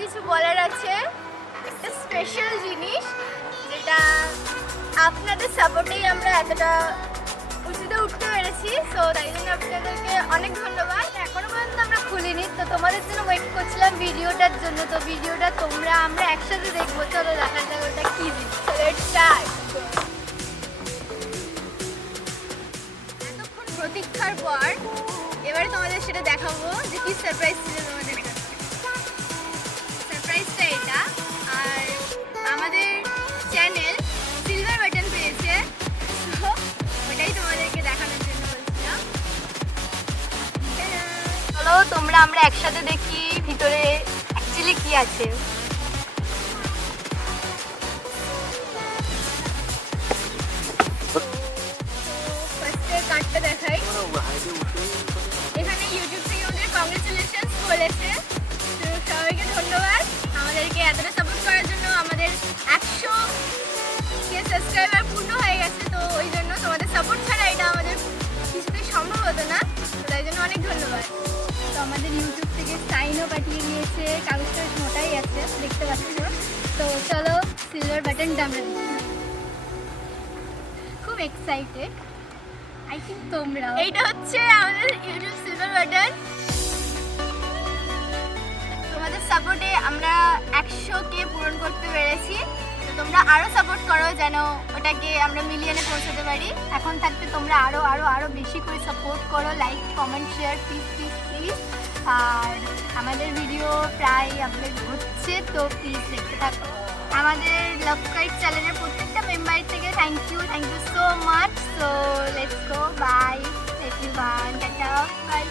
কিছু বলার আছে, একটা স্পেশাল জিনিস যেটা আপনাদের সাপোর্টেই আমরা এতটা উঁচুতে উঠতে পেরেছি। সো তাই জন্য আপনাদেরকে অনেক ধন্যবাদ। এখনো পর্যন্ত আমরা খুলিনি, তো তোমাদের জন্য ওয়েট করছিলাম ভিডিওটার জন্য। তো ভিডিওটা আমরা একসাথে দেখবো। চলো দেখা যাক ওটা কি জিনিস। এতক্ষণ প্রতীক্ষার পর এবারে তোমাদের সেটা দেখাবো যে কি সারপ্রাইজ ছিল তোমাদের কাছে। সারপ্রাইজটা এটা, আর আমাদের চ্যানেল সিলভার বাটন পেয়েছে, তো ওটাই তোমাদেরকে দেখানোর জন্য বলছিলাম। চলো আমরা একসাথে দেখি ভিতরে অ্যাকচুয়ালি কি আছে। ফার্স্টে কার্ডটা দেখাই। এখানে ইউটিউব থেকে আমাদের কংগ্রেচুলেশনস বলেছে। তো সবাইকে ধন্যবাদ আমাদেরকে এতটা সাপোর্ট করার জন্য। আমাদের 100K সাবস্ক্রাইবার পূর্ণ হয়ে গেছে, তো ওই জন্য তোমাদের সাপোর্ট ছাড়া এটা আমাদের কিছুতেই সম্ভব হতো না। তো তাই জন্য অনেক ধন্যবাদ। তো আমাদের ইউটিউব থেকে সাইনও পাঠিয়ে দিয়েছে, কাগজটা বেশ মোটাই আছে দেখতে পাচ্ছ। তো চলো সিলভার বাটনটা আমরা দিচ্ছি। খুব এক্সাইটেড, আই থিঙ্ক তোমরা। এইটা হচ্ছে আমাদের ইউটিউব সিলভার বাটন। তোমাদের সাপোর্টে আমরা 100K পূরণ করতে পেরেছি। তো তোমরা আরও সাপোর্ট করো যেন ওটাকে আমরা মিলিয়নে পৌঁছাতে পারি। এখন থাকতে তোমরা আরও বেশি করে সাপোর্ট করো, like comment share please please please. আর আমাদের ভিডিও প্রায় আপলোড হচ্ছে, তো প্লিজ দেখতে থাকো। আমাদের লাভ কাইট চ্যানেলের প্রত্যেকটা মেম্বার থেকে thank you so much. So let's go, bye everyone, tata, by.